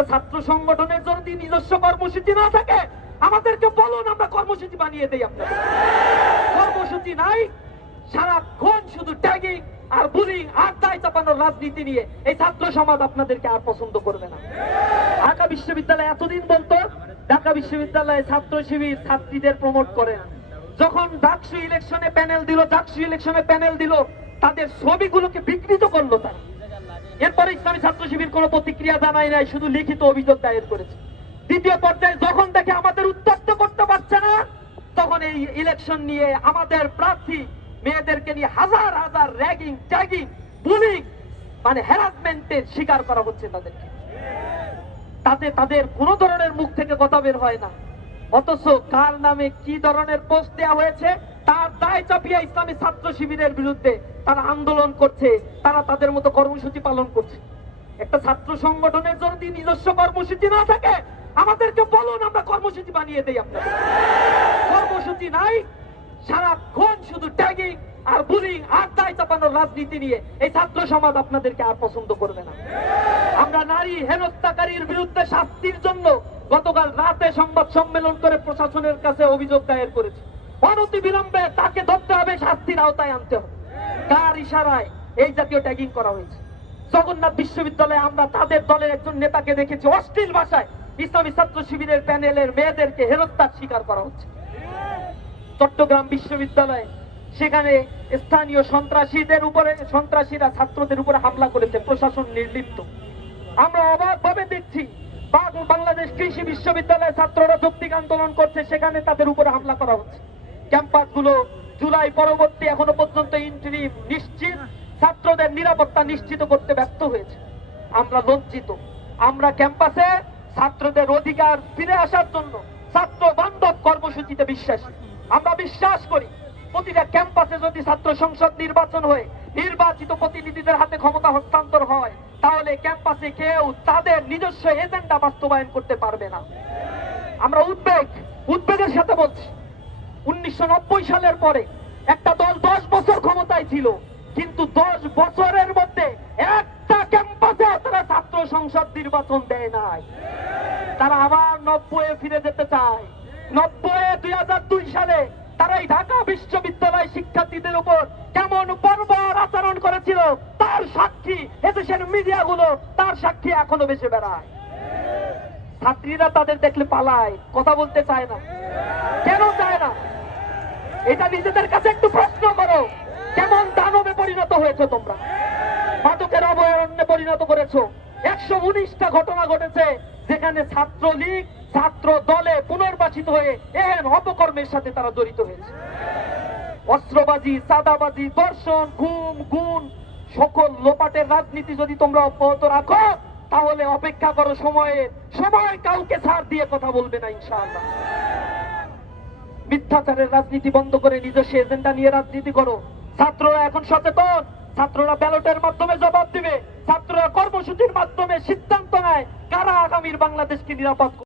একটা ছাত্র সংগঠনের যদি নিজস্ব কর্মসূচি না থাকে, আমাদেরকে বলুন, আমরা কর্মসূচি বানিয়ে দেই আপনাদের কর্মসূচি নাই, সারাক্ষণ শুধু ট্যাগিং আর বুলিং আর দায় চাপানোর রাজনীতি নিয়ে এই ছাত্র সমাজ আপনাদেরকে আর পছন্দ করবে না ঢাকা বিশ্ববিদ্যালয় এতদিন বলতো, ঢাকা বিশ্ববিদ্যালয়ে ছাত্র শিবির ছাত্রীদের প্রমোট করে। যখন ডাকসু ইলেকশনে প্যানেল দিল ডাকসু ইলেকশনে প্যানেল দিল, তাদের ছবিগুলোকে বিকৃত করল জানায় নাই, শুধু লিখিত অভিযোগ দায়ের করেছে। দ্বিতীয় পর্যায়ে যখন দেখে আমাদের উত্তপ্ত করতে পারছে না, তখন এই ইলেকশন নিয়ে আমাদের প্রার্থী মেয়েদেরকে নিয়ে হাজার হাজার র্যাগিং ট্যাগিং বুলিং মানে হ্যারাসমেন্টের শিকার করা হচ্ছে তাদেরকে। তাতে তাদের কোনো ধরনের মুখ থেকে কথা বের হয় না। অথচ কার নামে কি ধরনের পোস্ট দেওয়া হয়েছে, তার দায় চাপিয়ে ইসলামী ছাত্র শিবিরের বিরুদ্ধে তারা আন্দোলন করছে, তারা তাদের মতো কর্মসূচি পালন করছে। একটা ছাত্র সংগঠনের যদি নিজস্ব কর্মসূচি না থাকে, আমাদেরকে বলুন, আমরা কর্মসূচি বানিয়ে দেই আপনাদের। কর্মসূচি নাই, সারাক্ষণ শুধু ট্যাগিং আর বুলিং আর দায় চাপানোর রাজনীতি নিয়ে এই ছাত্র সমাজ আপনাদেরকে আর পছন্দ করবে না। আমরা নারী হেনস্থাকারীর বিরুদ্ধে শাস্তির জন্য গতকাল রাতে সংবাদ সম্মেলন করে প্রশাসনের কাছে অভিযোগ দায়ের করেছি। অনতি বিলম্বে তাকে ধরতে হবে, শাস্তির আওতায় আনতে হবে। কার ইশারায় এই জাতীয় ট্যাগিং করা হয়েছে? জগন্নাথ বিশ্ববিদ্যালয়ে আমরা তাদের দলের একজন নেতাকে দেখেছি। অশ্লীল ভাষায় ইসলামী ছাত্র শিবিরের প্যানেলের মেয়েদেরকে হেনস্থার শিকার করা হচ্ছে। চট্টগ্রাম বিশ্ববিদ্যালয়ে সেখানে স্থানীয় সন্ত্রাসীদের উপরে, সন্ত্রাসীরা ছাত্রদের উপরে হামলা করেছে, প্রশাসন নির্লিপ্ত। আমরা অবাকভাবে দেখছি বাংলাদেশ কৃষি বিশ্ববিদ্যালয়ের ছাত্ররা যৌক্তিক আন্দোলন করছে, সেখানে তাদের উপরে হামলা করা হচ্ছে। ক্যাম্পাসগুলো জুলাই পরবর্তী এখনও পর্যন্ত ইন্টারিম নিশ্চিত ছাত্রদের নিরাপত্তা নিশ্চিত করতে ব্যর্থ হয়েছে। আমরা লজ্জিত। আমরা ক্যাম্পাসে ছাত্রদের অধিকার ফিরে আসার জন্য ছাত্র বান্ধব কর্মসূচিতে বিশ্বাসী। আমরা বিশ্বাস করি, প্রতিটা ক্যাম্পাসে যদি ছাত্র সংসদ নির্বাচন হয়ে, নির্বাচিত প্রতিনিধিদের হাতে ক্ষমতা হস্তান্তর হয়, তাহলে ক্যাম্পাসে কেউ তাদের নিজস্ব এজেন্ডা বাস্তবায়ন করতে পারবে না। আমরা উদ্বেগ, উদ্বেগের সাথে বলছি, উনিশশো নব্বই সালের পরে একটা দল দশ বছর ক্ষমতায় ছিল কিন্তু দশ বছরের মধ্যে একটা ক্যাম্পাসে তারা ছাত্র সংসদ নির্বাচন দেয় নাই। তারা আবার নব্বই ফিরে যেতে চায়। নব্বই দুই হাজার দুই সালে তারা এই ঢাকা বিশ্ববিদ্যালয় শিক্ষার্থীদের উপর কেমন বর্বর আচরণ করেছিল, তার সাক্ষী এদেশের মিডিয়াগুলো, তার সাক্ষী এখনও বেশি বেড়ায়। ছাত্রীরা তাদের দেখলে পালায়, কথা বলতে চায় না। কেন চায় না? এটা নিজেদের কাছে একটু প্রশ্ন করো। কেমন দানবে পরিণত হয়েছে তোমরা? মাদকের অভয়ারণ্যে পরিণত করেছ। একশো উনিশটা ঘটনা ঘটেছে যেখানে ছাত্রলীগ ছাত্র দলে পুনর্বাসিত হয়ে এহেন অপকর্মের সাথে তারা জড়িত হয়েছে। অস্ত্রবাজি, চাঁদাবাজি দর্শন ঘুম গুণ, সকল লোপাটের রাজনীতি যদি তোমরা অব্যাহত রাখো, তাহলে অপেক্ষা করো সময়ে সময় কাউকে ছাড় দিয়ে কথা বলবে না, ইনশাআল্লাহ। মিথ্যাচারের রাজনীতি বন্ধ করে নিজস্ব এজেন্ডা নিয়ে রাজনীতি করো। ছাত্ররা এখন সচেতন ছাত্ররা ব্যালটের মাধ্যমে জবাব দিবে ছাত্ররা কর্মসূচির মাধ্যমে সিদ্ধান্ত নেয় কারা আগামীর বাংলাদেশকে নিরাপদ।